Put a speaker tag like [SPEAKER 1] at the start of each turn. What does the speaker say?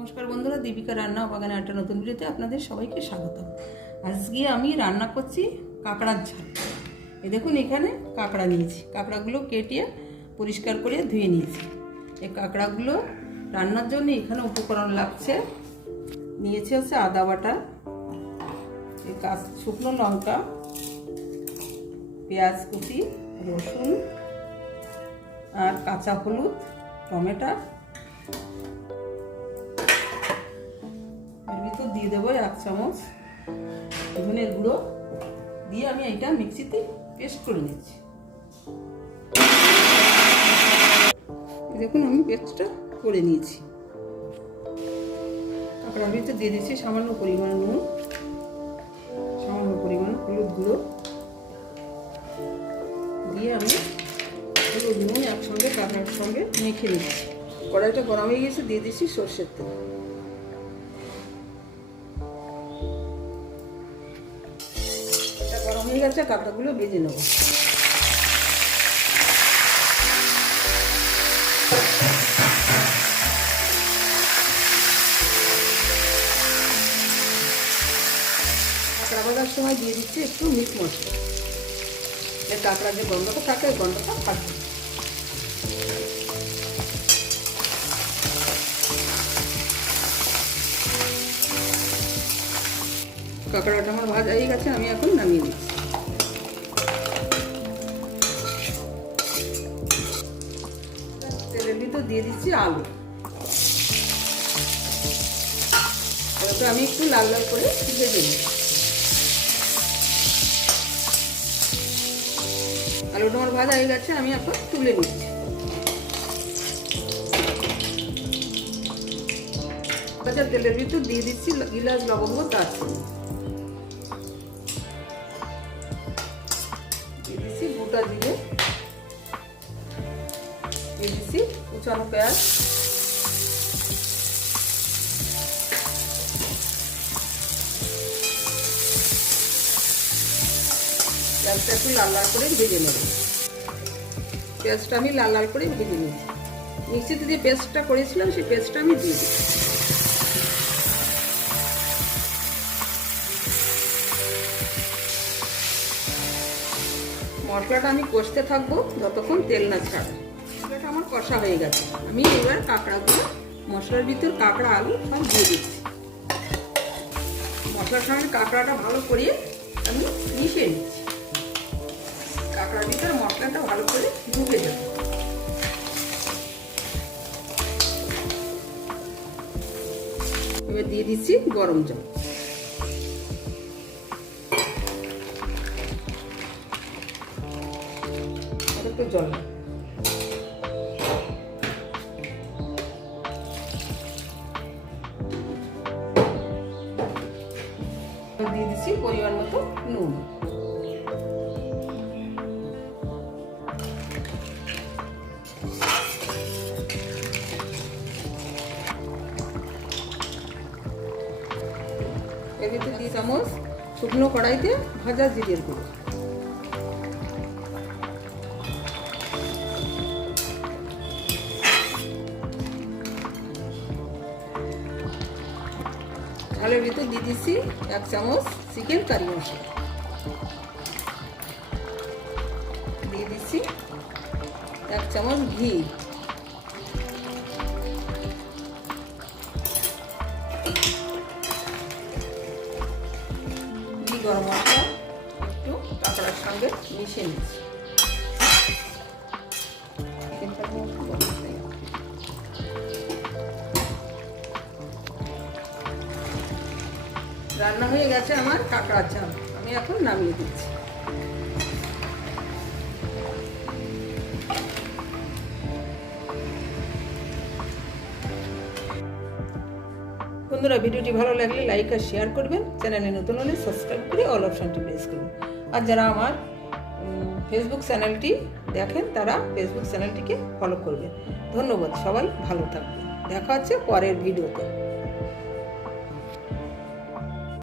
[SPEAKER 1] নমস্কার বন্ধুরা, দীপিকা রান্না বাগানে একটা নতুন ভিডিওতে আপনাদের সবাইকে স্বাগত আজকে আমি রান্না করছি কাঁকড়ার ঝাল। এ দেখুন, এখানে কাঁকড়া নিয়েছি। কাঁকড়াগুলো কেটে পরিষ্কার করে ধুয়ে নিয়েছি। এই কাঁকড়াগুলো রান্নার জন্য এখানে উপকরণ লাগছে। নিয়েছি হচ্ছে আদা বাটা, এই শুকনো লঙ্কা, পেঁয়াজ কুচি, রসুন আর কাঁচা হলুদ, টমেটো ভিতর দিয়ে দেবো এক চামচ ধনের গুঁড়ো। দিয়ে আমি এটা মিক্সিতে পেস্ট করে নিচ্ছি। দেখুন, আমি পেস্টটা করে নিয়েছি। তারপর আমি তো দিয়ে দিচ্ছি সামান্য পরিমাণ নুন, সামান্য পরিমাণ হলুদ গুঁড়ো। দিয়ে আমি হলুদ নুন একসঙ্গে কাঁকড়ার সঙ্গে মেখে নিচ্ছি। কড়াইটা গরম হয়ে গেছে, দিয়ে দিচ্ছি সর্ষের তেল। হয়ে গেছে কাঁকড়াগুলো ভেজে নেব। কাঁকড়া ভাজার সময় দিয়ে দিচ্ছি একটু মিট মশলা। এই কাঁকড়া যে গন্ধটা থাকে, ওই গন্ধটা থাকবে কাঁকড়াটা আমার ভাজা হয়ে গেছে, আমি এখন নামিয়ে দিচ্ছি তেলের ভিতর দিয়ে দিচ্ছি আলু। ওটা আমি একটু লাল লাল করে ভেজে নেব। আলুটা আমার ভাজা হয়ে গেছে, আমি এখন তুলে নিচ্ছি। কাঁচা তেলের ভিতর দিয়ে দিচ্ছি গিলাস লবঙ্গ, দারচিনি। দিয়ে দিচ্ছি গোটা জিরে। দিয়ে দিচ্ছি কুচানো পেঁয়াজ। পেঁয়াজটা একটু লাল লাল করে ভেজে নেব। পেঁয়াজটা আমি লাল লাল করে ভেজে নিয়েছি মিক্সিতে যে পেস্টটা করেছিলাম, সেই পেস্টটা আমি দিয়ে দিই মশলাটা আমি কষতে থাকব, যতক্ষণ তেল না ছাড়ে কষা হয়ে গেছে। আমি এবার কাঁকড়াগুলো, মশলার ভিতর কাঁকড়া, আলু সব দিয়ে দিচ্ছি। মশলার সঙ্গে কাঁকড়াটা ভালো করে আমি মিশিয়ে নিচ্ছি। কাঁকড়ার ভিতরে মশলাটা ভালো করে ঢুকে যাবে। এবার দিয়ে দিচ্ছি গরম জল। জল দিয়ে দিচ্ছি পরিমাণ মতো নুন। এর ভিতরে দিয়ে চামচ শুকনো কড়াইতে ভাজা জিরের গুঁড়ো। ঝালের ভিতর দিয়ে দিচ্ছি এক চামচ চিকেন কারি মশলা। দিয়ে দিচ্ছি এক চামচ ঘি। গরম মশলা একটু কাঁকড়ার সঙ্গে মিশিয়ে নিচ্ছি। রান্না হয়ে গেছে আমার কাঁকড়ার ঝাল আমি এখন নামিয়ে দিচ্ছি। বন্ধুরা, ভিডিওটি ভালো লাগলে লাইক আর শেয়ার করবেন। চ্যানেলে নতুন হলে সাবস্ক্রাইব করে অল অপশানটি প্রেস করুন। আর যারা আমার ফেসবুক চ্যানেলটি দেখেন, তারা ফেসবুক চ্যানেলটিকে ফলো করবেন। ধন্যবাদ সবাই, ভালো থাকবেন। দেখা হচ্ছে পরের ভিডিওতে।